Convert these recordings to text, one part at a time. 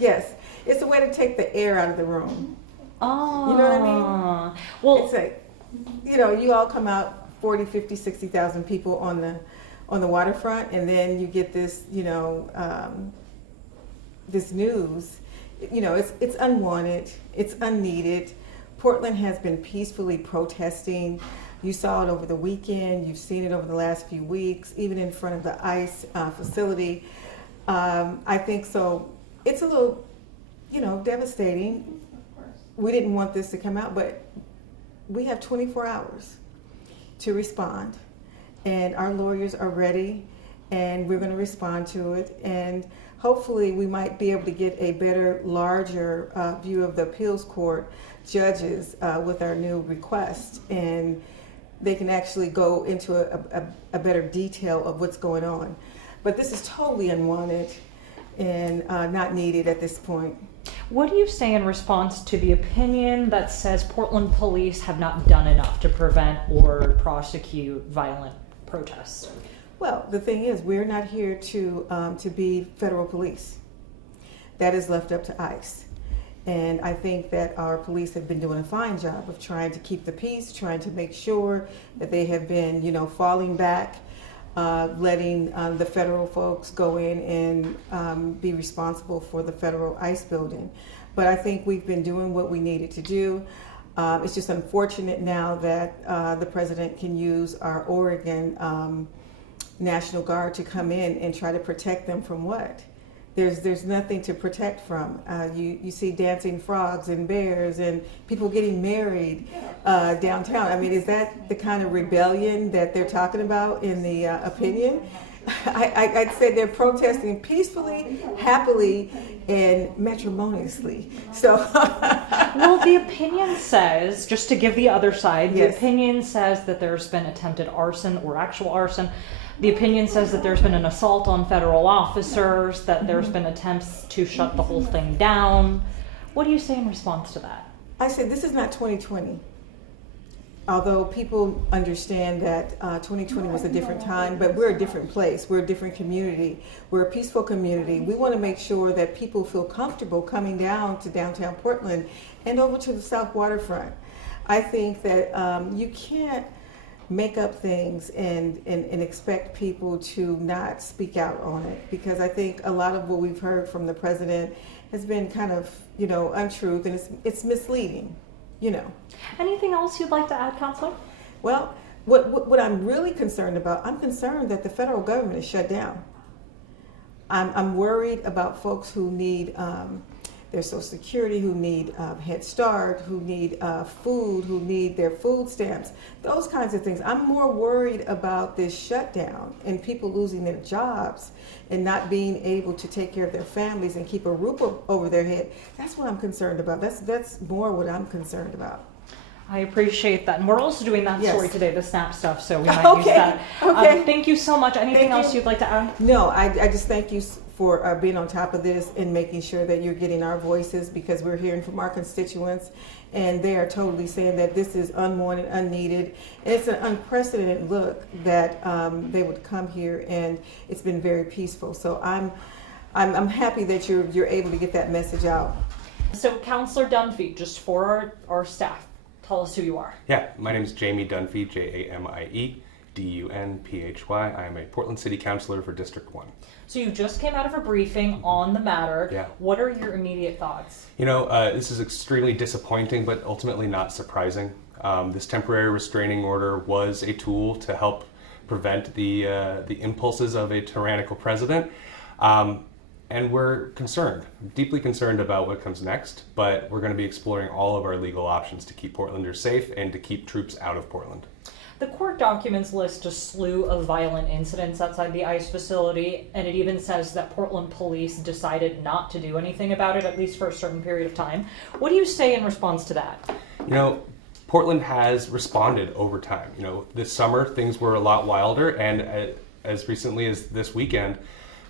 Yes, it's a way to take the air out of the room. Oh. You know what I mean? Well, it's like, you all come out 40, 50, 60,000 people on the waterfront, and then you get this, this news. It's unwanted, it's unneeded. Portland has been peacefully protesting. You saw it over the weekend, you've seen it over the last few weeks, even in front of the ICE facility. I think so. It's a little, devastating. We didn't want this to come out, but we have 24 hours to respond, and our lawyers are ready, and we're going to respond to it. And hopefully we might be able to get a better, larger view of the appeals court judges with our new request, and they can actually go into a better detail of what's going on. But this is totally unwanted and not needed at this point. What do you say in response to the opinion that says Portland police have not done enough to prevent or prosecute violent protests? Well, the thing is, we're not here to be federal police. That is left up to ICE. And I think that our police have been doing a fine job of trying to keep the peace, trying to make sure that they have been, falling back, letting the federal folks go in and be responsible for the federal ICE building. But I think we've been doing what we needed to do. It's just unfortunate now that the president can use our Oregon National Guard to come in and try to protect them from what? There's nothing to protect from. You see dancing frogs and bears and people getting married downtown. I mean, is that the kind of rebellion that they're talking about in the opinion? I'd say they're protesting peacefully, happily, and matrimoniously. So, well, the opinion says, just to give the other side, yes. The opinion says that there's been attempted arson or actual arson. The opinion says that there's been an assault on federal officers, that there's been attempts to shut the whole thing down. What do you say in response to that? I say this is not 2020. Although people understand that 2020 was a different time, but we're a different place. We're a different community. We're a peaceful community. We want to make sure that people feel comfortable coming down to downtown Portland and over to the South Waterfront. I think that you can't make up things and expect people to not speak out on it, because I think a lot of what we've heard from the president has been kind of, untruth, and it's misleading, Anything else you'd like to add, Councilor? Well, what I'm really concerned about, I'm concerned that the federal government is shut down. I'm worried about folks who need their Social Security, who need Head Start, who need food, who need their food stamps, those kinds of things. I'm more worried about this shutdown and people losing their jobs and not being able to take care of their families and keep a roof over their head. That's what I'm concerned about. That's more what I'm concerned about. I appreciate that. And we're also doing that Yes. story today, the SNAP stuff, so we might use that. Okay. Thank you so much. Anything else you'd like to add? No, I just thank you for being on top of this and making sure that you're getting our voices, because we're hearing from our constituents and they are totally saying that this is unwanted, unneeded, and it's an unprecedented look that they would come here, and it's been very peaceful. So I'm happy that you're able to get that message out. So Councilor Dunphy, just for our staff, tell us who you are. Yeah, my name is Jamie Dunphy, Jaimie I am a Portland City Councilor for District 1. So you just came out of a briefing on the matter. Yeah. What are your immediate thoughts? This is extremely disappointing, but ultimately not surprising. This temporary restraining order was a tool to help prevent the impulses of a tyrannical president. And we're concerned, deeply concerned about what comes next, but we're going to be exploring all of our legal options to keep Portlanders safe and to keep troops out of Portland. The court documents list a slew of violent incidents outside the ICE facility, and it even says that Portland police decided not to do anything about it, at least for a certain period of time. What do you say in response to that? Portland has responded over time. This summer things were a lot wilder, and as recently as this weekend,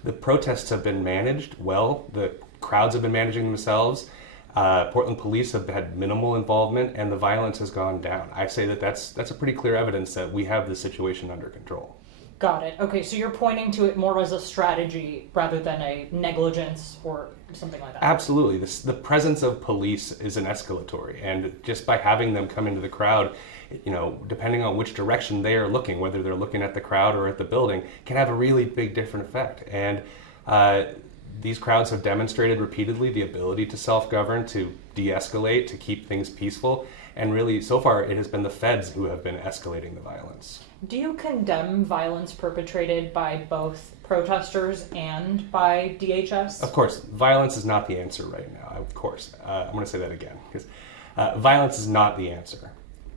the protests have been managed well. The crowds have been managing themselves. Portland police have had minimal involvement, and the violence has gone down. I say that's a pretty clear evidence that we have the situation under control. Got it. Okay, so you're pointing to it more as a strategy rather than a negligence or something like that. Absolutely. The presence of police is an escalatory, and just by having them come into the crowd, depending on which direction they are looking, whether they're looking at the crowd or at the building, can have a really big different effect. And these crowds have demonstrated repeatedly the ability to self-govern, to de-escalate, to keep things peaceful. And really, so far, it has been the feds who have been escalating the violence. Do you condemn violence perpetrated by both protesters and by DHS? Of course, violence is not the answer right now. Of course. I'm going to say that again, because violence is not the answer.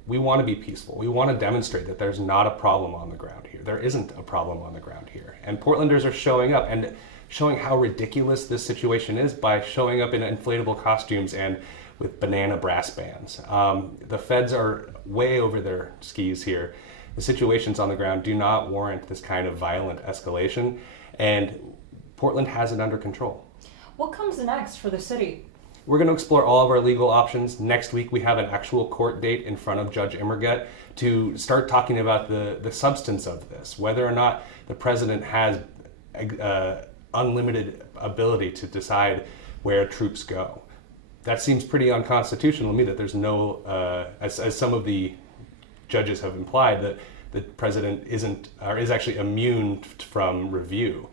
We want to be peaceful. We want to demonstrate that there's not a problem on the ground here. There isn't a problem on the ground here. And Portlanders are showing up and showing how ridiculous this situation is by showing up in inflatable costumes and with banana brass bands. The feds are way over their skis here. The situations on the ground do not warrant this kind of violent escalation, and Portland has it under control. What comes next for the city? We're going to explore all of our legal options. Next week, we have an actual court date in front of Judge Immerget to start talking about the substance of this, whether or not the president has unlimited ability to decide where troops go. That seems pretty unconstitutional to me, that there's no, as some of the judges have implied, that the president is actually immune from review.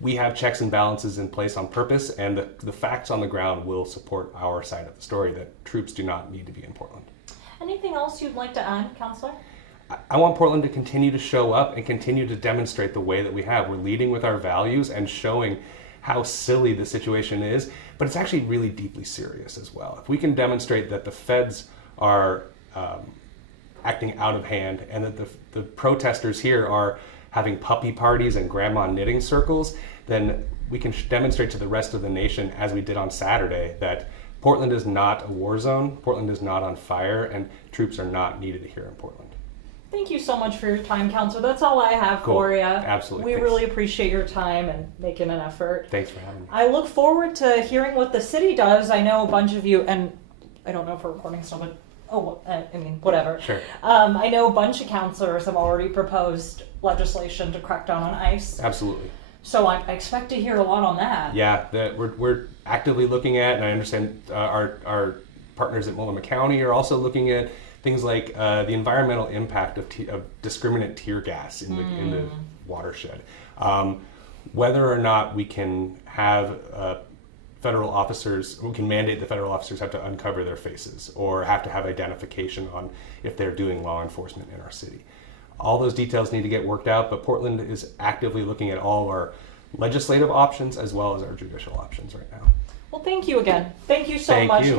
We have checks and balances in place on purpose, and the facts on the ground will support our side of the story that troops do not need to be in Portland. Anything else you'd like to add, Councilor? I want Portland to continue to show up and continue to demonstrate the way that we have. We're leading with our values and showing how silly the situation is, but it's actually really deeply serious as well. If we can demonstrate that the feds are acting out of hand and that the protesters here are having puppy parties and grandma knitting circles, then we can demonstrate to the rest of the nation, as we did on Saturday, that Portland is not a war zone, Portland is not on fire, and troops are not needed here in Portland. Thank you so much for your time, Councilor. That's all I have Cool. for you. Absolutely. We Thanks. really appreciate your time and making an effort. Thanks for having me. I look forward to hearing what the city does. I know a bunch of you, and I don't know if we're recording still, but whatever. Sure. I know a bunch of councilors have already proposed legislation to crack down on ICE. Absolutely. So I expect to hear a lot on that. Yeah, that we're actively looking at, and I understand our partners at Multnomah County are also looking at things like the environmental impact of discriminate tear gas in the watershed. Whether or not we can have federal officers, we can mandate the federal officers have to uncover their faces or have to have identification on if they're doing law enforcement in our city. All those details need to get worked out, but Portland is actively looking at all of our legislative options as well as our judicial options right now. Well, thank you again. Thank you so Thank much, you.